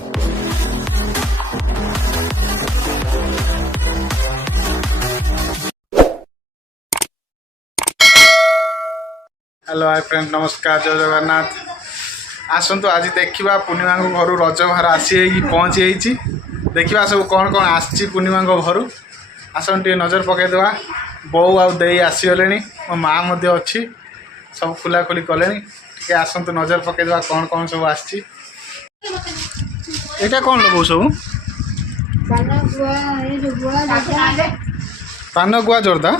Hello hi friend, नमस्कार, जय जगन्नाथ। आसतु आज देखा पूर्णिमा घर रज भार आसी पहुँची। देखा सब कौन कौन आसी पूर्णिमा घर आसन टे नजर पकईदे। बो आउ दे आसीगले, मो माँ अच्छी सब खोलाखोली कले। आसतु नजर पकईदे कौन कौन सब आसी। यहाँ कौन लोग सब पान गुआ जोरदा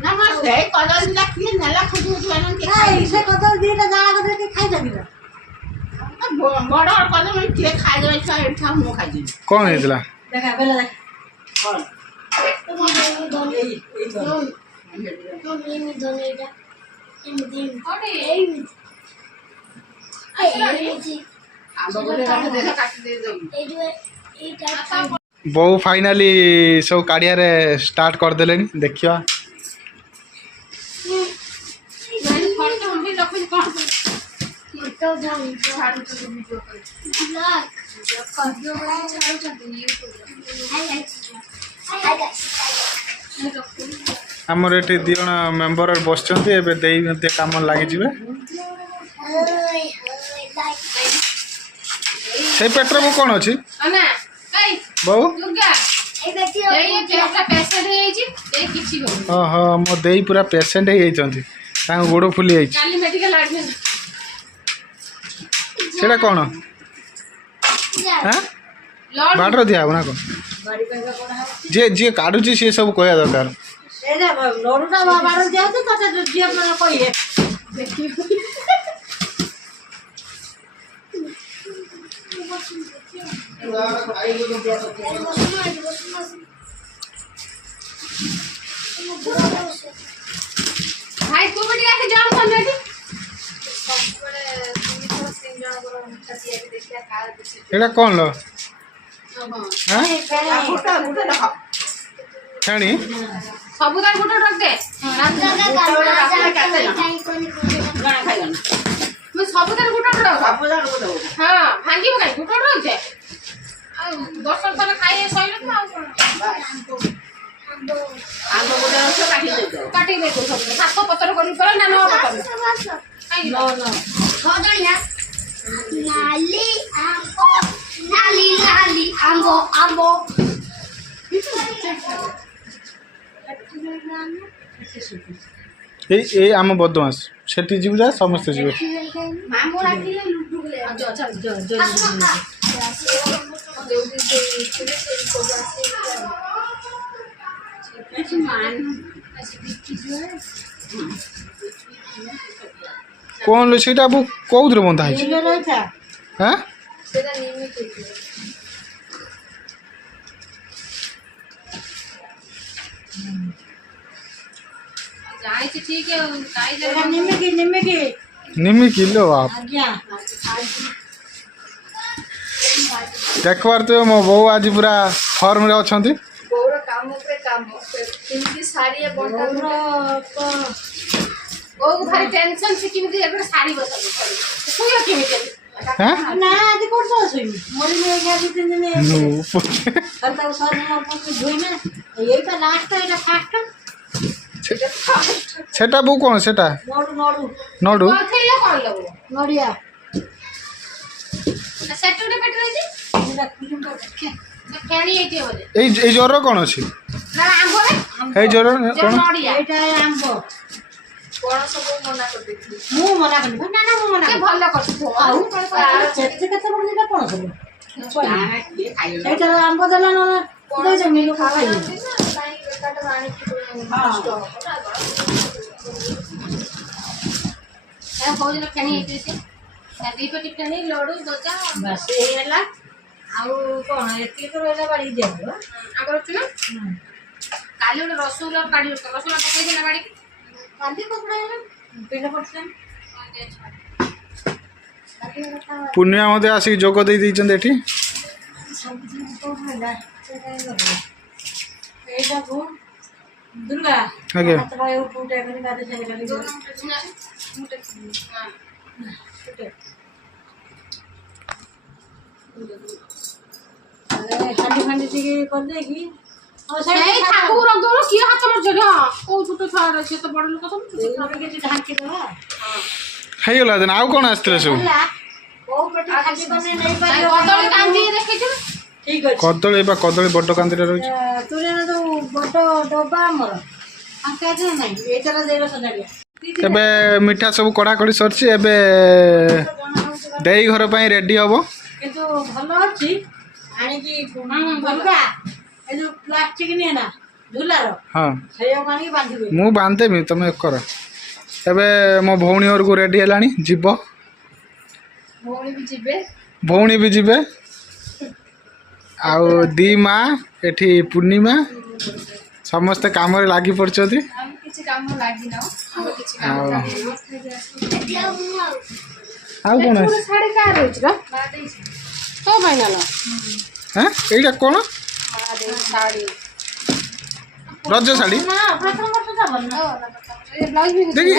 नमस्ते कदल लखिए नला खुजू जलन के खाई से कदल दीटा दाग दे के खाई जाबी ना बड़ कदल में के खाई जाय छ एठा मो खाई जी कौन हेतला देखा बेला देख कौन बो फाइनाली सब काढ़िया स्टार्ट करदे। देखिए आमर ये दी जन मेम्बर बस कम लगे से पेट्रोल वो कौन अच्छी बहु हाँ मो दे पूरा पेसेंट हो गोड़ फुली सेटा कौन हाँ बाटर दिया ना कौन जी जी काढ़ुची सी सब कह दरकार एटा कौन लो छाणी सबुदार गुटो रख दे मैं सबुदार गुटो रख सबुदार गुटो हां भांगी बकाई गुटो रख दे दर्शन कर खाए सइल तो आंगो गुटो रख काटी दे तो सब सात पत्थर कर पर ना नो पत्थर नो नो खदड़िया लाली आंगो आंगो ए आम बदमाश सेठी जीव जा समस्त जीव मामू राखिले लुडू ले अच्छा अच्छा जो कौन लो सीटा बु कोउद्र बंधा है हां सेदा नियमित जाई ठीक है काई जगह निम्मी किलो आप देखबार तो मो बो आज पूरा फॉर्म रे अछंती बोर काम पे काम किमती साड़ी बंटन ओ भारी टेंशन से किमती एबे साड़ी बदल सुयो किमती हां ना आज कोन सोई मोरी में गया भी दिन ने नो करता सर हम अपन धोई ना यही का लास्ट एटा फास्ट सेटा बु कौन सेटा नोडू नोडू नोडू खेले कोन लगो नोडिया सेटुडे पेट्रोल जी पूरा फिल्म को देखे खेणी एते बोले ए जोर कौन अछि ना आंबो रे ए जोर कौन नोडिया एटा आंबो कोन सब मना कर देथि मु मना कर ना ना मु मना के भलो कर आउ सेते कते बोल देबा कोन सब ना ये खाइलो एटा आंबो देला न दे जमी लोग खाइलो भोजन खेणी दीपटी खेणी लडू दोचा बस एला आउ कोन एति तो रहला बाड़ी दे आगर चुना काली ओले रसगुल्ला काडी रसगुल्ला पकाई देला बाड़ी कांदी पकड़ायला पिंड पड़छन ପୂର୍ଣ୍ଣିମା ମଧ୍ୟ ଆସିକି ଯୋଗ ଦେଇ ଦେଇଛନ୍ତି ଏଠି। ଦୁର୍ଗା ଆଜ୍ଞା ହାଣ୍ଡି ଫାଣ୍ଡି ଟିକେ କରିଦେଇକି କିଏ ହାତ ମାରୁଛନ୍ତି? ହଁ କୋଉ ଛୋଟ ଛୁଆ ସିଏ ତ ବଡ ଲୋକ ସବୁ କିଛି ଢାଙ୍କିଦେବା। ହେଇଗଲା ଦିନ। ଆଉ କ'ଣ ଆସିଥିଲେ ସବୁ? କଦଳୀ କାଞ୍ଜି ଦେଖିଛୁ? ଠିକ ଅଛି। କଦଳୀ ବା କଦଳୀ ବଡ଼ କାନ୍ଦିରେ ରହିଛି। ତୁରିଆର ଯୋଉ ବଡ ଡବା ଆମର ନାହିଁ ଏଇଟାର ଦେଇର ସଜାଡ଼ିବା। ଏବେ ମିଠା ସବୁ କଢ଼ାକଢ଼ି ସରିଛି। ଏବେ ଦେଇ ଘର ପାଇଁ ରେଡ଼ି ହବ। କିନ୍ତୁ ଭଲ ଅଛି ଆଣିକି ଦୁର୍ଗା ଏ ଯୋଉ ପ୍ଲାଷ୍ଟିକ ନିଏ ନା ଝୁଲାର ହଁ ସେଇଆକୁ ଆଣିକି ବାନ୍ଧିବେ। ମୁଁ ବାନ୍ଧିଦେବି, ତମେ କର। ଏବେ ମୋ ଭଉଣୀ ଘରକୁ ରେଡ଼ି ହେଲାଣି, ଯିବ। ଭଉଣୀ ବି ଯିବେ। ଆଉ ଦି ମା ଏଠି ପୂର୍ଣ୍ଣିମା ସମସ୍ତେ କାମରେ ଲାଗି ପଡ଼ିଛନ୍ତି। ଆଉ କ'ଣ ଏଇଟା କ'ଣ? ରଜ ଶାଢ଼ୀ ଦେଖି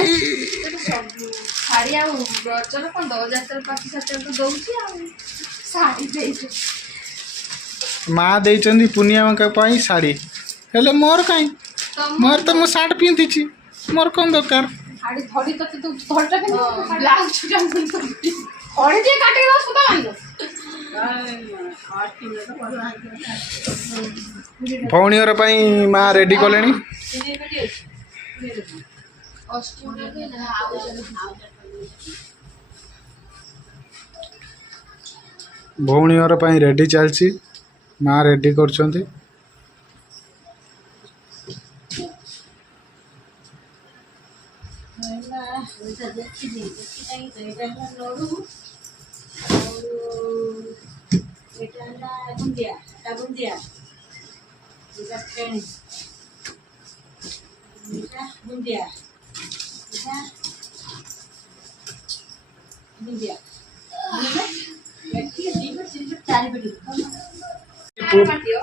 ମା ଦେଇଛନ୍ତି ପୂର୍ଣ୍ଣିମାଙ୍କ ପାଇଁ ଶାଢ଼ୀ। ହେଲେ ମୋର କାହିଁ? ମୋର ତ ମୁଁ ସାର୍ଟ ପିନ୍ଧିଛି, ମୋର କ'ଣ ଦରକାର? ଭଉଣୀ ଘର ପାଇଁ ମା ରେଡ଼ି କଲେଣି। ଭଉଣୀ ଘର ପାଇଁ ରେଡ଼ି ଚାଲିଛି, ମା ରେଡ଼ି କରୁଛନ୍ତି।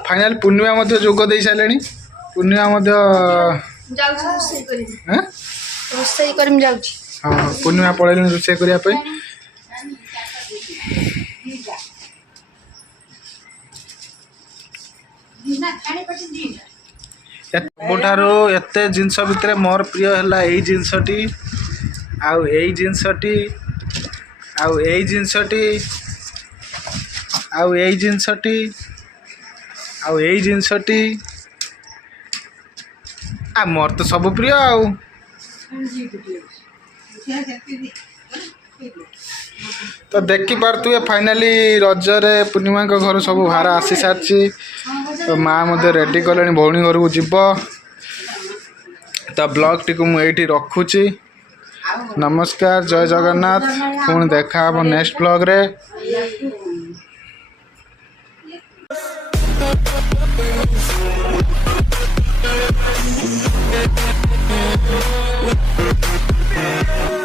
फाइनाल पूर्णिमा मध्य जोग दे सारे। पूर्णिमा मध्य हाँ पूर्णिमा पड़े रोषे करने। मोठारो एते जिनस भितर मोर प्रिय है यही जिनसटी आउ यही जिनसटी आउ यही जिनसटी आउ यही जिनसटी आउ यही जिनसटी आ मोर तो सब प्रिय आउ तो देखी पारे फाइनाली रजरे पूर्णिमा घर सब भार आसी सारी। तो माँ मध्य रेडी कले भौणी घर को जीव। तो ब्लॉग टी मुझे रखुची। नमस्कार, जय जगन्नाथ। पुणी देखा नेक्स्ट ब्लॉग रे।